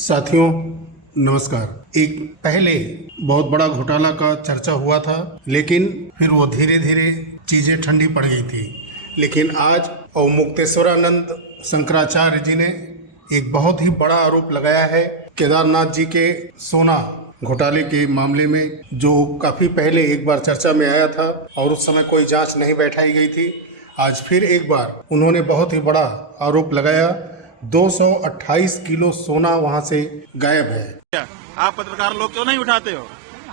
साथियों नमस्कार। एक पहले बहुत बड़ा घोटाला का चर्चा हुआ था, लेकिन फिर वो धीरे धीरे चीजें ठंडी पड़ गई थी। लेकिन आज मुक्तेश्वरानंद शंकराचार्य जी ने एक बहुत ही बड़ा आरोप लगाया है केदारनाथ जी के सोना घोटाले के मामले में, जो काफी पहले एक बार चर्चा में आया था और उस समय कोई जांच नहीं बैठाई गई थी। आज फिर एक बार उन्होंने बहुत ही बड़ा आरोप लगाया। 228 किलो सोना वहां से गायब है। आप पत्रकार लोग क्यों नहीं उठाते हो?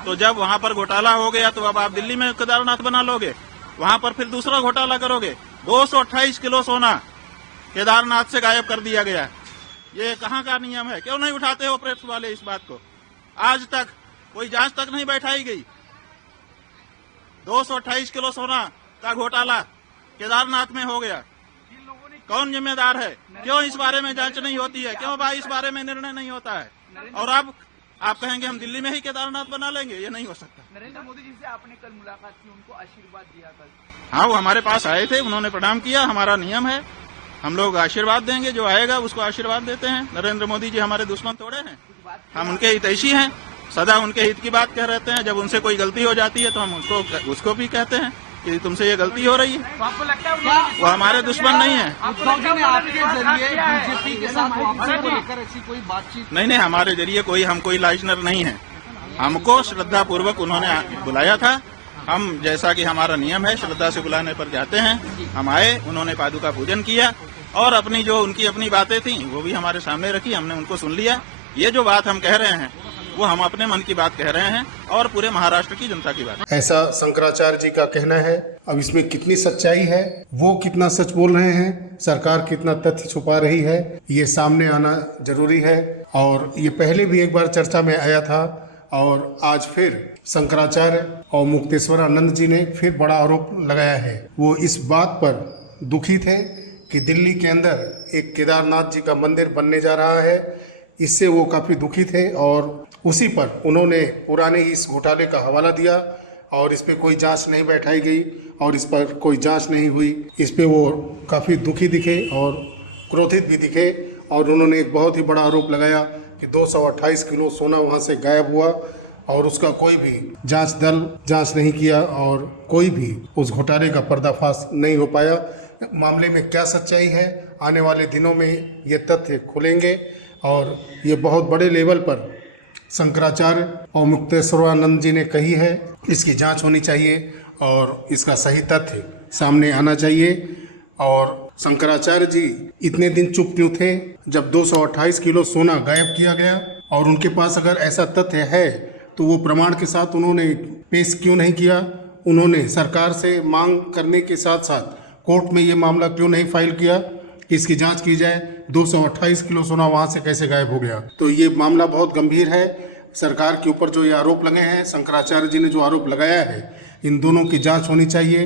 तो जब वहाँ पर घोटाला हो गया तो अब आप दिल्ली में केदारनाथ बना लोगे, वहाँ पर फिर दूसरा घोटाला करोगे। 228 किलो सोना केदारनाथ से गायब कर दिया गया। ये कहाँ का नियम है? क्यों नहीं उठाते हो प्रेस वाले इस बात को? आज तक कोई जांच तक नहीं बैठाई गई। 228 किलो सोना का घोटाला केदारनाथ में हो गया। कौन जिम्मेदार है? क्यों इस बारे में जांच नहीं होती है? क्यों भाई इस बारे में निर्णय नहीं होता है? और अब आप कहेंगे हम दिल्ली में ही केदारनाथ बना लेंगे, ये नहीं हो सकता। नरेंद्र मोदी जी से आपने कल मुलाकात की, उनको आशीर्वाद दिया कल? हाँ, वो हमारे पास आए थे, उन्होंने प्रणाम किया। हमारा नियम है, हम लोग आशीर्वाद देंगे, जो आएगा उसको आशीर्वाद देते हैं। नरेंद्र मोदी जी हमारे दुश्मन थोड़े हैं, हम उनके हितैषी हैं, सदा उनके हित की बात कह रहते हैं। जब उनसे कोई गलती हो जाती है तो हम उसको भी कहते हैं कि तुमसे ये गलती हो रही है। तो आपको लगता है वो हमारे दुश्मन नहीं है। उद्धव जी ने आपके जरिए बीजेपी के साथ वापसी को लेकर ऐसी कोई बातचीत? नहीं, हमारे जरिए हम कोई लाइजनर नहीं है। हमको श्रद्धा पूर्वक उन्होंने बुलाया था। हम जैसा कि हमारा नियम है, श्रद्धा से बुलाने पर जाते हैं। हम आए, उन्होंने पादुका पूजन किया और अपनी जो उनकी अपनी बातें थी वो भी हमारे सामने रखी, हमने उनको सुन लिया। ये जो बात हम कह रहे हैं वो हम अपने मन की बात कह रहे हैं और पूरे महाराष्ट्र की जनता की बात। ऐसा शंकराचार्य जी का कहना है। अब इसमें कितनी सच्चाई है, वो कितना सच बोल रहे हैं, सरकार कितना तथ्य छुपा रही है, ये सामने आना जरूरी है। और ये पहले भी एक बार चर्चा में आया था और आज फिर शंकराचार्य और मुक्तेश्वरानंद जी ने फिर बड़ा आरोप लगाया है। वो इस बात पर दुखी थे कि दिल्ली के अंदर एक केदारनाथ जी का मंदिर बनने जा रहा है। इससे वो काफ़ी दुखी थे और उसी पर उन्होंने पुराने इस घोटाले का हवाला दिया और इस पर कोई जांच नहीं बैठाई गई और इस पर कोई जांच नहीं हुई। इस पे वो काफ़ी दुखी दिखे और क्रोधित भी दिखे और उन्होंने एक बहुत ही बड़ा आरोप लगाया कि 228 किलो सोना वहाँ से गायब हुआ और उसका कोई भी जांच दल जांच नहीं किया और कोई भी उस घोटाले का पर्दाफाश नहीं हो पाया। मामले में क्या सच्चाई है, आने वाले दिनों में ये तथ्य खुलेंगे और ये बहुत बड़े लेवल पर शंकराचार्य और मुक्तेश्वरानंद जी ने कही है। इसकी जांच होनी चाहिए और इसका सही तथ्य सामने आना चाहिए। और शंकराचार्य जी इतने दिन चुप क्यों थे जब 228 किलो सोना गायब किया गया? और उनके पास अगर ऐसा तथ्य है तो वो प्रमाण के साथ उन्होंने पेश क्यों नहीं किया? उन्होंने सरकार से मांग करने के साथ साथ कोर्ट में ये मामला क्यों नहीं फाइल किया कि इसकी जांच की जाए? 228 किलो सोना वहां से कैसे गायब हो गया? तो ये मामला बहुत गंभीर है। सरकार के ऊपर जो ये आरोप लगे हैं, शंकराचार्य जी ने जो आरोप लगाया है, इन दोनों की जांच होनी चाहिए,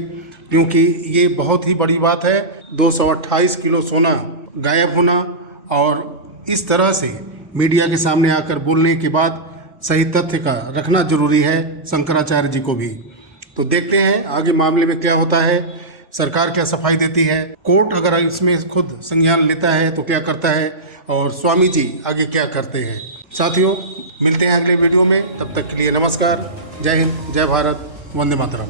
क्योंकि ये बहुत ही बड़ी बात है। 228 किलो सोना गायब होना और इस तरह से मीडिया के सामने आकर बोलने के बाद सही तथ्य का रखना जरूरी है शंकराचार्य जी को भी। तो देखते हैं आगे मामले में क्या होता है, सरकार क्या सफाई देती है, कोर्ट अगर इसमें खुद संज्ञान लेता है तो क्या करता है और स्वामी जी आगे क्या करते हैं। साथियों, मिलते हैं अगले वीडियो में, तब तक के लिए नमस्कार। जय हिंद, जय भारत, वंदे मातरम।